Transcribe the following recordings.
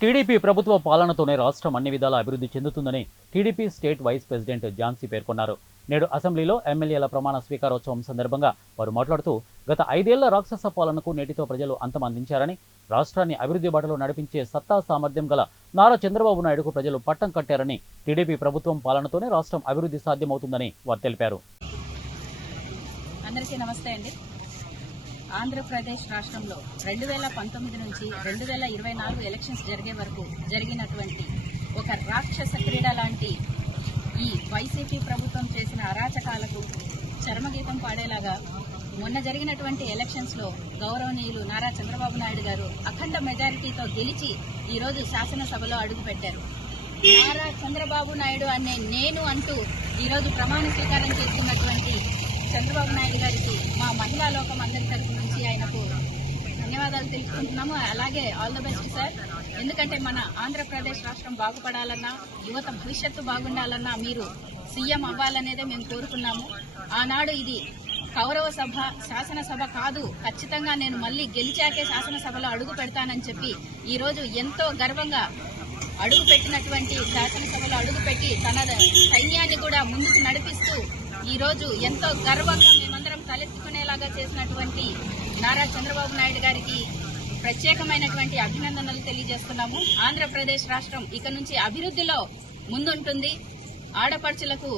TDP ప్రభుత్వ పాలనతోనే రాష్ట్రం అన్ని విధాల అభివృద్ధి చెందుతుందని TDP state vice president Jhansi పేర్కొన్నారు. నేడు అసెంబ్లీలో ఎమ్మెల్యేల ప్రమాణ స్వీకారోత్సవం సందర్భంగా వారు మాట్లాడుతూ గత ఐదేళ్ళ రాక్షస పాలనకు నేటితో ప్రజలు అంతం అందించారని రాష్ట్రాన్ని అభివృద్ధి బాటలో నడిపించే సత్తా సామర్థ్యం గల నారా చంద్రబాబు నాయుడుకు ప్రజలు పట్టం కట్టారని టీడీపీ ప్రభుత్వం పాలనతోనే రాష్ట్రం అభివృద్ధి సాధ్యమవుతుందని వారు తెలిపారు. అందరికీ నమస్తే అండి. ఆంధ్రప్రదేశ్ రాష్ట్రంలో రెండు వేల పంతొమ్మిది నుంచి రెండు వేల ఇరవై నాలుగు ఎలక్షన్స్ జరిగే వరకు జరిగినటువంటి ఒక రాక్షస క్రీడ లాంటి ఈ వైసీపీ ప్రభుత్వం చేసిన అరాచకాలకు చర్మగీతం పాడేలాగా మొన్న జరిగినటువంటి ఎలక్షన్స్లో గౌరవనీయులు నారా చంద్రబాబు నాయుడు గారు అఖండ మెజారిటీతో గెలిచి ఈరోజు శాసనసభలో అడుగుపెట్టారు నారా చంద్రబాబు నాయుడు అనే నేను అంటూ ఈరోజు ప్రమాణ స్వీకారం చేస్తున్నటువంటి చంద్రబాబు నాయుడు గారికి మా మహిళా లోకం అందరి తరఫు నుంచి ఆయనకు ధన్యవాదాలు తెలుసుకుంటున్నాము అలాగే ఆల్ ద బెస్ట్ సార్ ఎందుకంటే మన ఆంధ్రప్రదేశ్ రాష్ట్రం బాగుపడాలన్నా యువత భవిష్యత్తు బాగుండాలన్నా మీరు సీఎం అవ్వాలనేదే మేము కోరుకున్నాము. ఆనాడు ఇది కౌరవ సభ శాసనసభ కాదు. ఖచ్చితంగా నేను మళ్ళీ గెలిచాకే శాసనసభలో అడుగు పెడతానని చెప్పి ఈరోజు ఎంతో గర్వంగా అడుగు పెట్టినటువంటి శాసనసభలో అడుగు పెట్టి తన సైన్యాన్ని కూడా ముందుకు నడిపిస్తూ ఈరోజు ఎంతో గర్వంగా మేమందరం తలెత్తుకునేలాగా చేసినటువంటి నారా చంద్రబాబు నాయుడు గారికి ప్రత్యేకమైనటువంటి అభినందనలు తెలియజేస్తున్నాము. ఆంధ్రప్రదేశ్ రాష్ట్రం ఇక నుంచి అభివృద్ధిలో ముందుంటుంది. ఆడపడుచులకు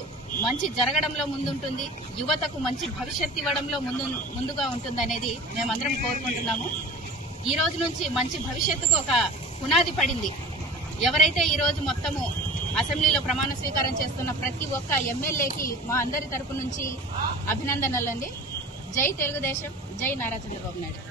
మంచి జరగడంలో ముందుంటుంది. యువతకు మంచి భవిష్యత్ ఇవ్వడంలో ముందు ముందుగా ఉంటుందనేది మేమందరం కోరుకుంటున్నాము. ఈ రోజు నుంచి మంచి భవిష్యత్తుకు ఒక పునాది పడింది. ఎవరైతే ఈ రోజు మొత్తము అసెంబ్లీలో ప్రమాణ స్వీకారం చేస్తున్న ప్రతి ఒక్క ఎమ్మెల్యేకి మా అందరి తరపు నుంచి అభినందనలండి. జై తెలుగుదేశం జై నారా చంద్రబాబు నాయుడు.